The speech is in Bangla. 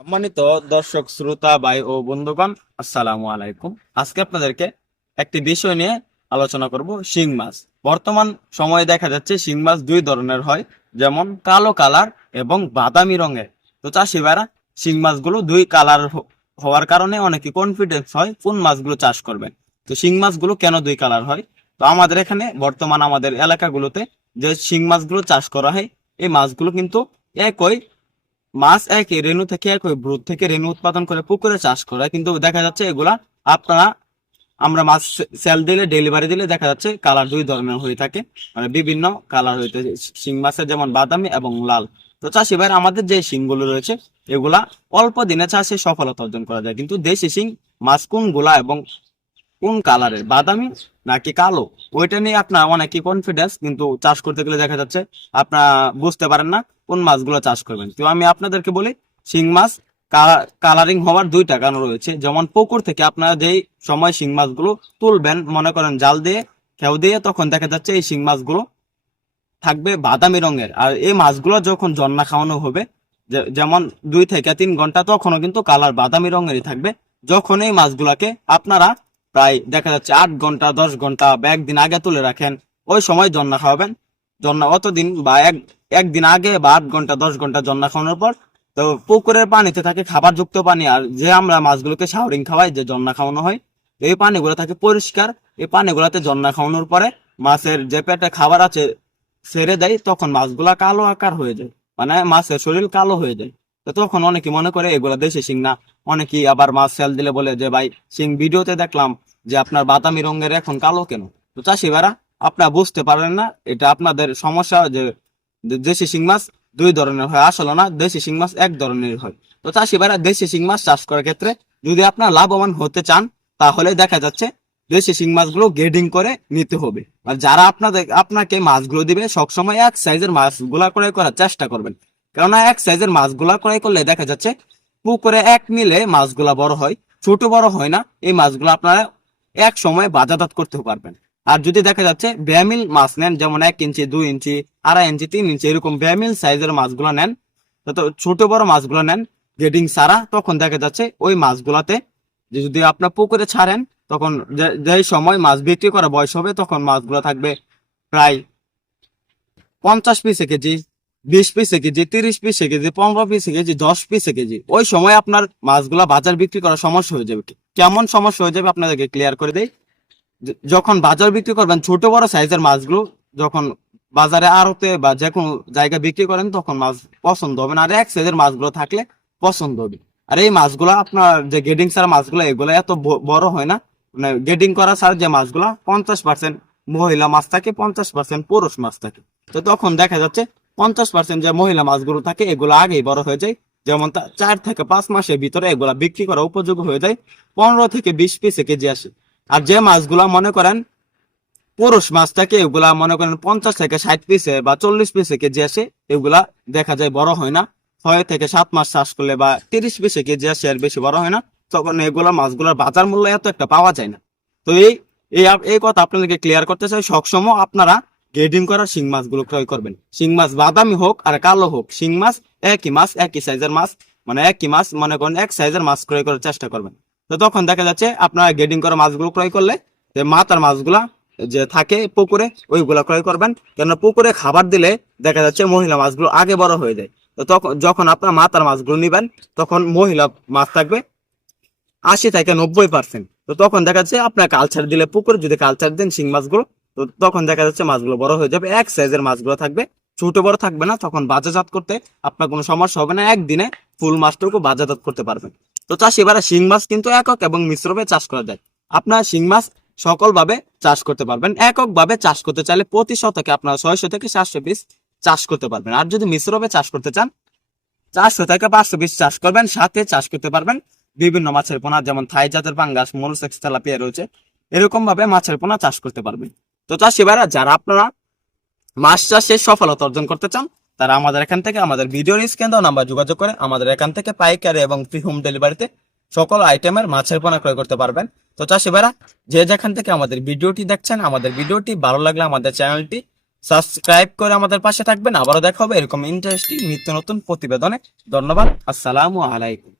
সম্মানিত দর্শক, শ্রোতা, ভাই ও বন্ধুগণ, আসসালামু আলাইকুম। আজকে আপনাদেরকে একটি বিষয় নিয়ে আলোচনা করব, শিং মাছ। বর্তমান সময়ে দেখা যাচ্ছে শিং মাছ দুই ধরনের হয়, যেমন কালো কালার এবং বাদামি রঙের। তো চাষি ভাইরা, শিং মাছগুলো দুই কালার হওয়ার কারণে অনেকে কনফিডেন্স হয় কোন মাছগুলো চাষ করবেন। তো শিং মাছগুলো কেন দুই কালার হয়? তো আমাদের এখানে, বর্তমান আমাদের এলাকাগুলোতে যে শিং মাছগুলো চাষ করা হয়, এই মাছগুলো কিন্তু একই মাছ একই রেণু থেকে একই ব্রুদ থেকে রেণু উৎপাদন করে পুকুরে চাষ করা হয়। কিন্তু দেখা যাচ্ছে এগুলা আপনারা আমরা মাছ সেল দিলে, ডেলিভারি দিলে দেখা যাচ্ছে কালার দুই ধরনের হয়ে থাকে। মানে বিভিন্ন কালার হইতে শিং মাছের যেমন বাদামি এবং লাল। তো চাষি ভাইয়ের আমাদের যে শিংগুলো রয়েছে, এগুলা অল্প দিনে চাষে সফলতা অর্জন করা যায়। কিন্তু দেশি শিং, মাছ কোনগুলা এবং কোন কালারের বাদামি নাকি কালো? ওইটা নিয়ে আপনার অনেকই কনফিডেন্স কিন্তু চাষ করতে গেলে দেখা যাচ্ছে আপনার বুঝতে পারেন না কোন মাছগুলো চাষ করবেন। তো আমি আপনাদেরকে বলি, শিং মাছ কালারিং হওয়ার দুইটা কারণ রয়েছে। যেমন পুকুর থেকে আপনারা যেই সময় শিং মাছগুলো তুলবেন, মনে করেন জাল দিয়ে, খেউ দিয়ে, তখন দেখা যাচ্ছে এই শিং মাছগুলো থাকবে বাদামি রঙের। আর এই মাছগুলো যখন জন্না খাওয়ানো হবে যেমন দুই থেকে তিন ঘণ্টা, তখনও কিন্তু কালার বাদামি রঙেরই থাকবে। যখন এই মাছগুলাকে আপনারা প্রায় দেখা যাচ্ছে আট ঘণ্টা, দশ ঘণ্টা বা একদিন আগে তুলে রাখেন। ওই সময় জন্না খাওয়াবেন। জন্না অতদিন বা এক, একদিন আগে বা আট ঘণ্টা, দশ ঘণ্টা জন্না খাওয়ানোর পর তো পুকুরের পানিতে থাকে খাবার যুক্ত পানি আর যে আমরা মাছগুলোকে শাওরিং খাওয়াই, যে জন্না খাওয়ানো হয়, এই পানিগুলো থাকে পরিষ্কার। এই পানিগুলোতে জন্না খাওয়ানোর পরে মাছের যে পেটে খাবার আছে ছেড়ে দেয়, তখন মাছগুলা কালো আকার হয়ে যায়। মানে মাছের শরীর কালো হয়ে যায়। তো তখন অনেকে মনে করে এগুলা দেশি শিং না। অনেকেই আবার মাছ সেল দিলে বলে যে, ভাই শিং ভিডিওতে দেখলাম যে আপনার বাদামি রঙের এখন কালো কেন? তো চাষি ভাইরা, আপনারা বুঝতে পারেন না, এটা আপনাদের সমস্যা যে দেশি শিং মাছ দুই ধরনের হয়, আসলে না, দেশি শিং মাছ এক ধরনের হয়। তো চাষি ভাইরা, দেশি শিং মাছ চাষ করার ক্ষেত্রে যদি আপনার লাভবান হতে চান, তাহলে দেখা যাচ্ছে দেশি শিং মাছগুলো গ্রেডিং করে নিতে হবে। আর যারা আপনাদের, আপনাকে মাছগুলো দিবে, সবসময় এক সাইজের মাছগুলা ক্রয় করার চেষ্টা করবেন। কেননা এক সাইজের মাছগুলা ক্রয় করলে দেখা যাচ্ছে পুকুরে এক মিলে মাছগুলা বড় হয়, ছোট বড় হয় না, এই মাছগুলো আপনারা এক সময় বাজারজাত করতে পারবেন। আর যদি দেখা যাচ্ছে ব্যামিল মাছ নেন, যেমন এক ইঞ্চি, দুই ইঞ্চি, আড়াই ইঞ্চি, তিন ইঞ্চি, এরকম ব্যামিল সাইজের মাছগুলো নেন তো ছোট বড় মাছগুলো নেন, গ্রেডিং ছাড়া, তখন দেখা যাচ্ছে ওই মাছগুলাতে যদি আপনার পুকুরে ছাড়েন, তখন যে- সময় মাছ বিক্রি করা বয়স হবে, তখন মাছগুলো থাকবে প্রায় পঞ্চাশ পিসে কেজি বিশ পিসে কেজি, তিরিশ পিসে কেজি, পনেরো পিসে কেজি, দশ পিসে কেজি, ওই সময় আপনার মাছগুলা বাজার বিক্রি করার সমস্যা হয়ে যাবে। কেমন সমস্যা হয়ে যাবে আপনাদেরকে ক্লিয়ার করে দেই। যখন বাজার বিক্রি করবেন, ছোট বড় সাইজের মাছগুলো যখন বাজারে আড়তে বা যে কোনো জায়গায় বিক্রি করেন, তখন মাছ পছন্দ হবে না। আর এক সাইজের মাছগুলো থাকলে পছন্দ হবে। আর এই মাছগুলো আপনার যে গেডিং ছাড়া মাছগুলো, এগুলো এত বড় হয় না। মানে গেডিং করা ছাড়া যে মাছগুলো পঞ্চাশ পার্সেন্ট মহিলা মাছ থাকে, পঞ্চাশ পার্সেন্ট পুরুষ মাছ থাকে। তো তখন দেখা যাচ্ছে পঞ্চাশ পার্সেন্ট যে মহিলা মাছগুলো থাকে, এগুলো আগেই বড় হয়ে যায়। যেমন চার থেকে পাঁচ মাসের ভিতরে এগুলা বিক্রি করা উপযোগী হয়ে যায়। পনেরো থেকে বিশ পিসে কেজি আসে। আর যে মাছগুলা মনে করেন পুরুষ মাছ থাকে, এগুলা মনে করেন পঞ্চাশ থেকে ষাট পিসে বা চল্লিশ পিসে কেজি আসে। এগুলা দেখা যায় বড় হয় না। ছয় থেকে সাত মাস চাষ করলে বা তিরিশ পিসে কেজি আসে আর বেশি বড় হয় না। তখন এগুলা মাছগুলোর বাজার মূল্য এত একটা পাওয়া যায় না। তো এই এই কথা আপনাদেরকে ক্লিয়ার করতে চাই। সবসময় আপনারা গ্রেডিং করা শিং মাছগুলো ক্রয় করবেন। শিং মাছ বাদামি হোক আর কালো হোক, শিং মাছ একই মাছ, একই সাইজের মাছ মানে একই মাছ, মনে করেন এক সাইজের মাছ ক্রয় করার চেষ্টা করবেন। তো তখন দেখা যাচ্ছে আপনারা গ্রেডিং করা মাছগুলো ক্রয় করলে যে মাথার মাছগুলা যে থাকে পুকুরে, ওইগুলা ক্রয় করবেন। কেন পুকুরে খাবার দিলে দেখা যাচ্ছে মহিলা মাছগুলো আগে বড় হয়ে যায়। তো তখন যখন আপনার মাথার মাছগুলো নিবেন, তখন মহিলা মাছ থাকবে আশি থেকে নব্বই পার্সেন্ট তো তখন দেখা যাচ্ছে আপনার কালচার দিলে পুকুরে যদি কালচার দেন শিং মাছগুলো তো তখন দেখা যাচ্ছে মাছগুলো বড় হয়ে যাবে, এক সাইজের মাছগুলো থাকবে। ছোট বড় থাকবে না, তখন বাজারজাত করতে আপনার কোনো সমস্যা হবে না, একদিনে ফুল মাছটুকু বাজারজাত করতে পারবেন। তো চাষ, এবারে শিং মাছ কিন্তু একক এবং মিশ্রভাবে চাষ করা যায়। আপনার শিং মাছ সকল ভাবে চাষ করতে পারবেন একক ভাবে চাষ করতে চাইলে প্রতি শতকে আপনার ছয়শো থেকে সাতশো পিস চাষ করতে পারবেন। আর যদি মিশ্রভাবে চাষ করতে চান, চারশো থেকে পাঁচশো পিস চাষ করবেন, সাথে চাষ করতে পারবেন বিভিন্ন মাছের পোনা, যেমন থাই জাতের পাঙ্গাস মনুসেক্স তেলাপিয়া রয়েছে। এরকম ভাবে মাছের পোনা চাষ করতে পারবেন। তো চাষি ভাইরা, যারা আপনারা মাছ চাষে সফলতা অর্জন করতে চান, তারা আমাদের এখান থেকে আমাদের ভিডিওর স্ক্যান দেওয়া নাম্বার যোগাযোগ করে আমাদের এখান থেকে পাইকারি এবং ফ্রি হোম ডেলিভারিতে সকল আইটেমের মাছের পোনা ক্রয় করতে পারবেন। তো চাষি ভাইরা, যে যেখান থেকে আমাদের ভিডিওটি দেখছেন, আমাদের ভিডিওটি ভালো লাগলে আমাদের চ্যানেলটি সাবস্ক্রাইব করে আমাদের পাশে থাকবেন। আবারও দেখা হবে এরকম ইন্টারেস্টিং নিত্য নতুন প্রতিবেদনে। ধন্যবাদ। আসসালামু আলাইকুম।